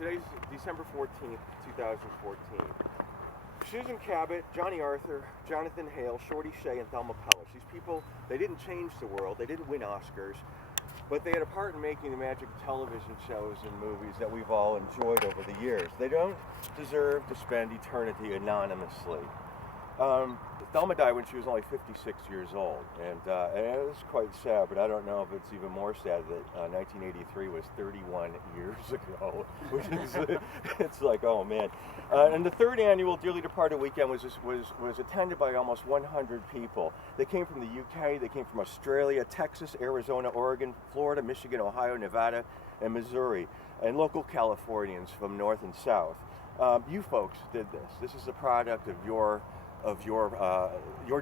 Today's December 14th, 2014. Susan Cabot, Johnny Arthur, Jonathan Hale, Shorty Shea, and Thelma Pelish. These people, they didn't change the world, they didn't win Oscars, but they had a part in making the magic of television shows and movies that we've all enjoyed over the years. They don't deserve to spend eternity anonymously. Thelma died when she was only 56 years old, and it was quite sad, but I don't know if it's even more sad that 1983 was 31 years ago, which is, it's like, oh man. And the third annual Dearly Departed Weekend was attended by almost 100 people. They came from the UK, they came from Australia, Texas, Arizona, Oregon, Florida, Michigan, Ohio, Nevada, and Missouri, and local Californians from north and south. You folks did this. This is a product of your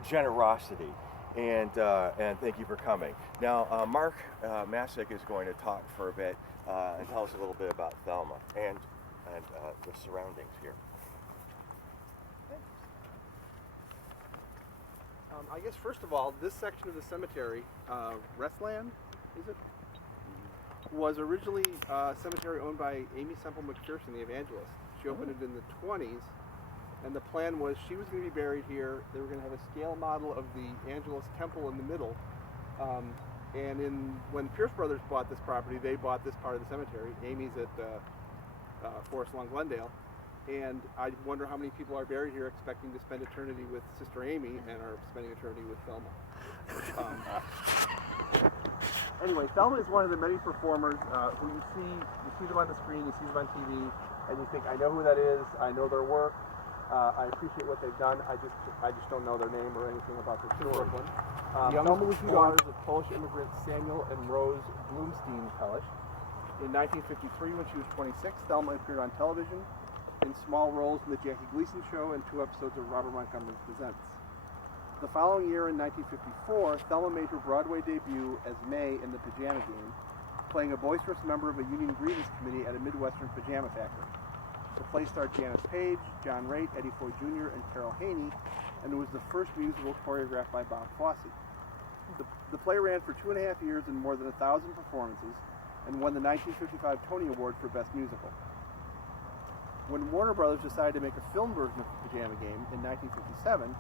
generosity, and thank you for coming. Now, Mark Masick is going to talk for a bit and tell us a little bit about Thelma and the surroundings here. I guess first of all, this section of the cemetery, Restland, is it? Was originally a cemetery owned by Amy Semple McPherson, the evangelist. She opened it in the 20s. And the plan was she was going to be buried here. They were going to have a scale model of the Angelus Temple in the middle. When Pierce Brothers bought this property, they bought this part of the cemetery. Amy's at Forest Lawn, Glendale. And I wonder how many people are buried here expecting to spend eternity with Sister Amy and are spending eternity with Thelma. Anyway, Thelma is one of the many performers who you see them on the screen, you see them on TV, and you think, I know who that is, I know their work. I appreciate what they've done. I just don't know their name or anything about their story. Thelma was the daughters of Polish immigrants Samuel and Rose Blumstein Pelish. In 1953, when she was 26, Thelma appeared on television in small roles in the Jackie Gleason Show and 2 episodes of Robert Montgomery Presents. The following year, in 1954, Thelma made her Broadway debut as May in The Pajama Game, playing a boisterous member of a union grievance committee at a Midwestern pajama factory. The play starred Janice Page, John Raitt, Eddie Foy Jr., and Carol Haney, and it was the first musical choreographed by Bob Fosse. The play ran for 2.5 years and more than 1,000 performances, and won the 1955 Tony Award for Best Musical. When Warner Brothers decided to make a film version of The Pajama Game in 1957,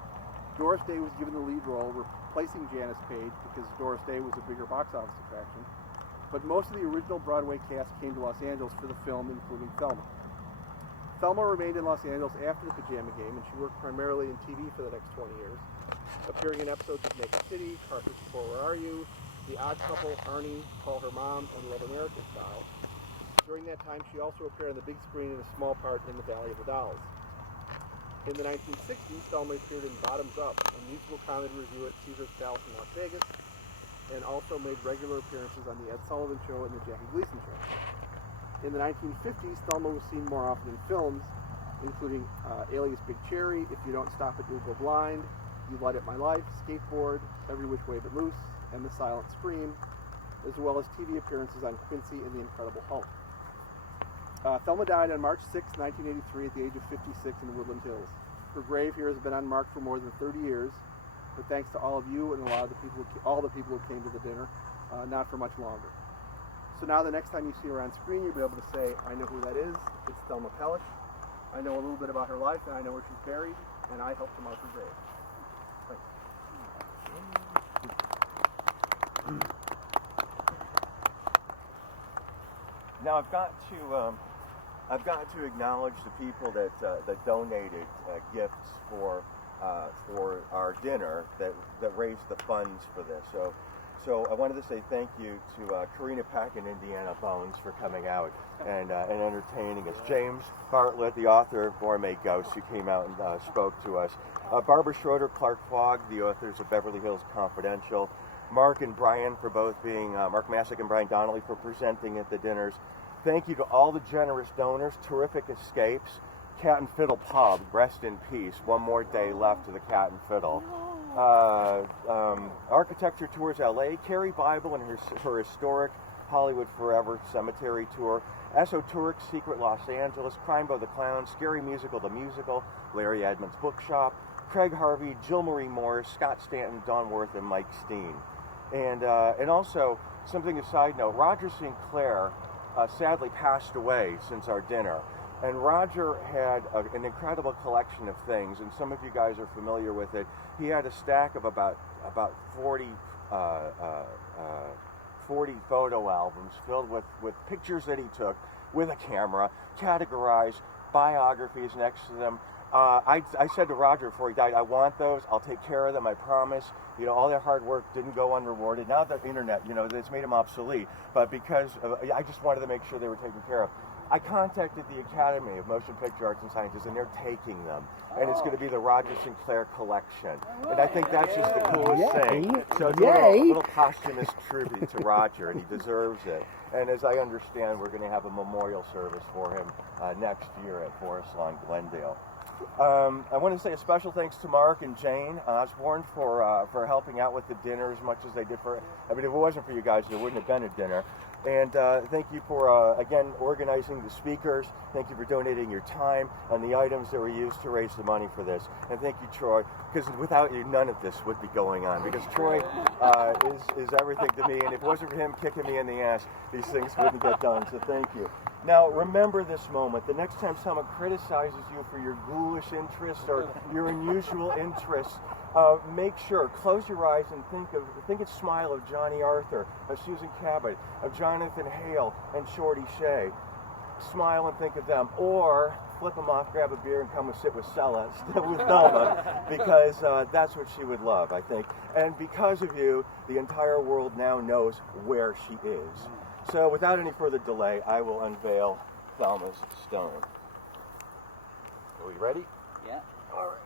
Doris Day was given the lead role, replacing Janice Page because Doris Day was a bigger box office attraction, but most of the original Broadway cast came to Los Angeles for the film, including Thelma. Thelma remained in Los Angeles after The Pajama Game, and she worked primarily in TV for the next 20 years, appearing in episodes of Naked City, Carthage 4, Where Are You?, The Odd Couple, Arnie, Call Her Mom, and Love American Style. During that time, she also appeared on the big screen in a small part in The Valley of the Dolls. In the 1960s, Thelma appeared in Bottoms Up, a musical comedy review at Caesar's Palace in Las Vegas, and also made regular appearances on The Ed Sullivan Show and The Jackie Gleason Show. In the 1950s, Thelma was seen more often in films, including Alias Big Cherry, If You Don't Stop It, You'll Go Blind, You Light Up My Life, Skateboard, Every Which Way But Loose, and The Silent Scream, as well as TV appearances on Quincy and The Incredible Hulk. Thelma died on March 6, 1983, at the age of 56 in Woodland Hills. Her grave here has been unmarked for more than 30 years, but thanks to all of you and all the people who came to the dinner, not for much longer. So now the next time you see her on screen, you'll be able to say, I know who that is, it's Thelma Pelish. I know a little bit about her life, and I know where she's buried, and I helped to mark her grave. Thanks. Now I've got to acknowledge the people that donated gifts for our dinner that raised the funds for this. So I wanted to say thank you to Karina Peck and Indiana Bones for coming out and entertaining us. James Bartlett, the author of Gourmet Ghosts, who came out and spoke to us. Barbara Schroeder, Clark Fogg, the authors of Beverly Hills Confidential. Mark and Brian for both being, Mark Masick and Brian Donnelly for presenting at the dinners. Thank you to all the generous donors. Terrific Escapes. Cat and Fiddle Pub, rest in peace. One more day left to the Cat and Fiddle. Architecture Tours LA, Carrie Bible and her historic Hollywood Forever Cemetery Tour, Esoteric Secret Los Angeles, Crimebo the Clown, Scary Musical the Musical, Larry Edmonds Bookshop, Craig Harvey, Jill Marie Morris, Scott Stanton, Don Worth, and Mike Steen. And also, something a side note, Roger St. Clair sadly passed away since our dinner. And Roger had an incredible collection of things, and some of you guys are familiar with it. He had a stack of about 40 photo albums filled with pictures that he took with a camera, categorized, biographies next to them. I said to Roger before he died, I want those. I'll take care of them. I promise. You know, all their hard work didn't go unrewarded. Now the internet, you know, it's made them obsolete. But because I just wanted to make sure they were taken care of. I contacted the Academy of Motion Picture Arts and Sciences, and they're taking them. And it's going to be the Roger Sinclair collection. And I think that's just the coolest thing. So it's a little posthumous tribute to Roger, and he deserves it. And as I understand, we're going to have a memorial service for him next year at Forest Lawn, Glendale. I want to say a special thanks to Mark and Jane Osborne for helping out with the dinner as much as they did for. I mean, if it wasn't for you guys, there wouldn't have been a dinner. And thank you for again organizing the speakers. Thank you for donating your time and the items that were used to raise the money for this. And thank you, Troy, because without you, none of this would be going on. Because Troy is everything to me, and if it wasn't for him kicking me in the ass, these things wouldn't get done. So thank you. Now, remember this moment. The next time someone criticizes you for your ghoulish interests or your unusual interests, make sure, close your eyes and think and smile of Johnny Arthur, of Susan Cabot, of Jonathan Hale and Shorty Shea. Smile and think of them. Or flip them off, grab a beer, and come and sit with Thelma, because that's what she would love, I think. And because of you, the entire world now knows where she is. So without any further delay, I will unveil Thelma's stone. Are we ready? Yeah. All right.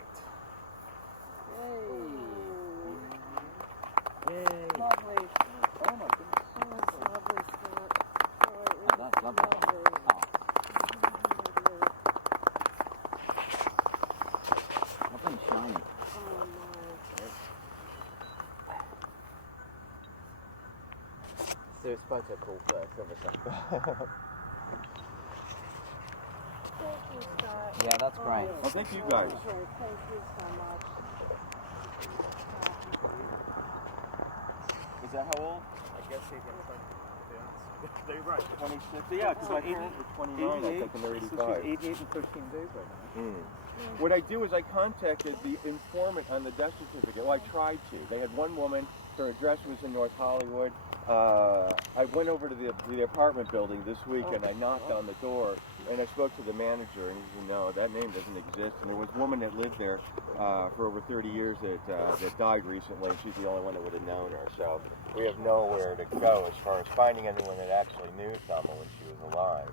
Yay. Yay. Lovely. Oh my goodness. Oh, it's lovely, Scott. Oh, it is That's lovely. lovely. Lovely and shiny. Oh, my. So it's photo call first, obviously. Thank you, Scott. Yeah, that's great. Well, thank you guys. Thank you so much. Is that how old? I guess he can start. They're right. 26. Yeah, because my parents were 29, I think, and they're 85. 88 and 13 days right now. What I do is I contacted the informant on the death certificate. Well, I tried to. They had one woman, her address was in North Hollywood. I went over to the apartment building this week and I knocked on the door and I spoke to the manager and he said, no, that name doesn't exist. And there was a woman that lived there for over 30 years that died recently, and she's the only one that would have known her. So we have nowhere to go as far as finding anyone that actually knew Thelma when she was alive.